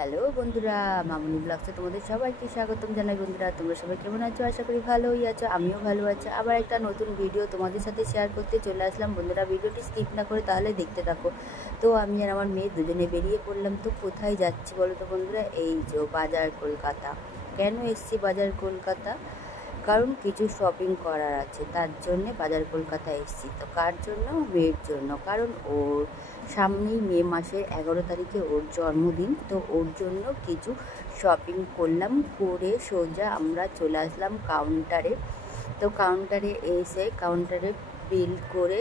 Hello বন্ধুরা, মামুনি ব্লগসে তোমাদের সবাইকে স্বাগতম জানাই। বন্ধুরা, তোমরা সবাই কেমন আছো? আশা করি ভালোই আছো, আমিও ভালো আছি। আবার একটা নতুন ভিডিও তোমাদের সাথে শেয়ার করতে চলে আসলাম। বন্ধুরা, ভিডিওটি স্কিপ না করে তাহলে দেখতে থাকো। তো আমি আর আমার মেয়ে দুজনে বেরিয়ে পড়লাম। তো কোথায় যাচ্ছি বলো তো বন্ধুরা? এই যে বাজার কলকাতা। কেন এসছি বাজার কলকাতা? কারণ কিছু শপিং করার আছে, তার জন্যে বাজার কলকাতা এসেছি। তো কার জন্য? মেয়ের জন্য। কারণ ওর সামনেই মে মাসের 11 তারিখে ওর জন্মদিন। তো ওর জন্য কিছু শপিং করলাম, করে সোজা আমরা চলে আসলাম কাউন্টারে। তো কাউন্টারে এসে কাউন্টারে বিল করে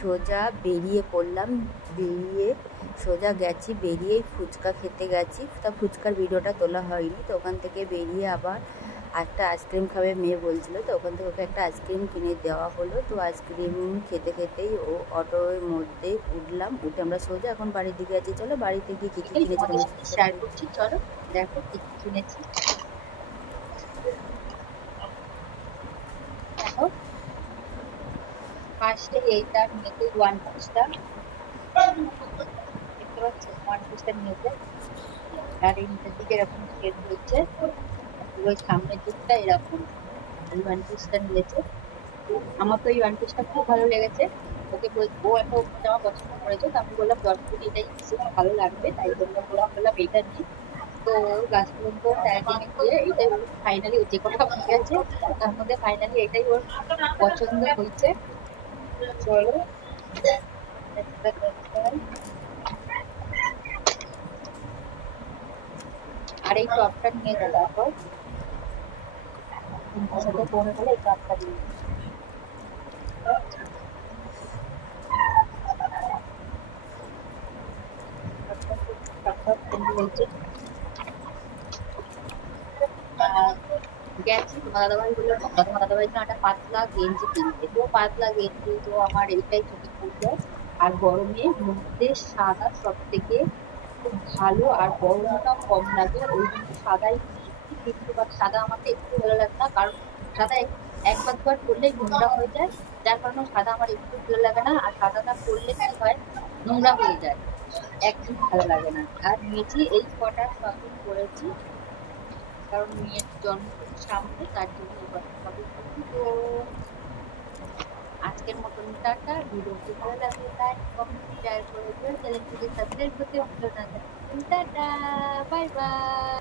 সোজা বেরিয়ে পড়লাম। বেরিয়ে সোজা গেছি, বেরিয়েই ফুচকা খেতে গেছি। তা ফুচকার ভিডিওটা তোলা হয়নি। তো ওখান থেকে বেরিয়ে আবার একটা আইসক্রিম খাবে মেয়ে বলছিল, তো ওখান থেকে ওকে একটা আইসক্রিম কিনে দেওয়া হলো। তো আইসক্রিম খেতে খেতেই ও অটোর মধ্যে উঠলাম, উঠে আমরা সোজা এখন বাড়ির দিকে আছি। চলো বাড়িতে গিয়ে কী কী কিনেছি তোমার সাথে শেয়ার করছি। চলো দেখো কী কী কিনেছি। দেখো, ফার্স্টে এইটা নিয়েছে ওয়ান পিসটা, দেখতে পাচ্ছ ওয়ান পিসটা নিয়েছে। আর এই নিচের দিকে এরকম শেড রয়েছে, ওই সামনের দিকটা এরকম। এই ওয়ান পিসটা নিয়েছে। আমার তো এই ওয়ান পিসটা খুব ভালো লেগেছে। ওকে ও একটা অন্য জামা পছন্দ করেছে, তো আমি বললাম দরকার এটাই ভালো লাগবে, তাই জন্য বললাম এইটা নিই। তো লাস্ট পর্যন্ত ট্যাগিংয়ে গিয়ে এটাই ফাইনালি, যে কটা ঠিক আছে তার মধ্যে ফাইনালি এটাই ওর পছন্দ হয়েছে। চলো আর এই টপটা নিয়ে তারপর সাথে ফোন করে এই টপটা নিয়ে হয়েছে। গেছি তোমার দাদাভাই বললো, তোমার দাদাভাই জন্য একটা পাতলা গেঞ্জি কিনতে। তো পাতলা গেঞ্জি তো আমার এইটাই চোখে পড়লো। আর গরমের মধ্যে সাদা সব থেকে খুব ভালো, আর গরমটাও কম লাগে, ওই জন্য সাদাই নিয়েছি। কিন্তু সাদা আমাকে একটু ভালো লাগে না, কারণ সাদা একবার দুবার পরলেই নোংরা হয়ে যায়। যার কারণে সাদা আমার একটু ভালো লাগে না। আর সাদাটা পরলে কি হয়, নোংরা হয়ে যায়, একদম ভালো লাগে না। আর নিয়েছি এই কটা শপিং করেছি, কারণ মেয়ের জন্মদিন সামনে, তার জন্য এই কথা সবই করছি। তো আজকের মতন টাটা। ভিডিওটি ভালো লাগলে লাইক কমেন্ট শেয়ার করে দিও, চ্যানেলটিকে সাবস্ক্রাইব করতে ভুলো না। Tata, bye bye.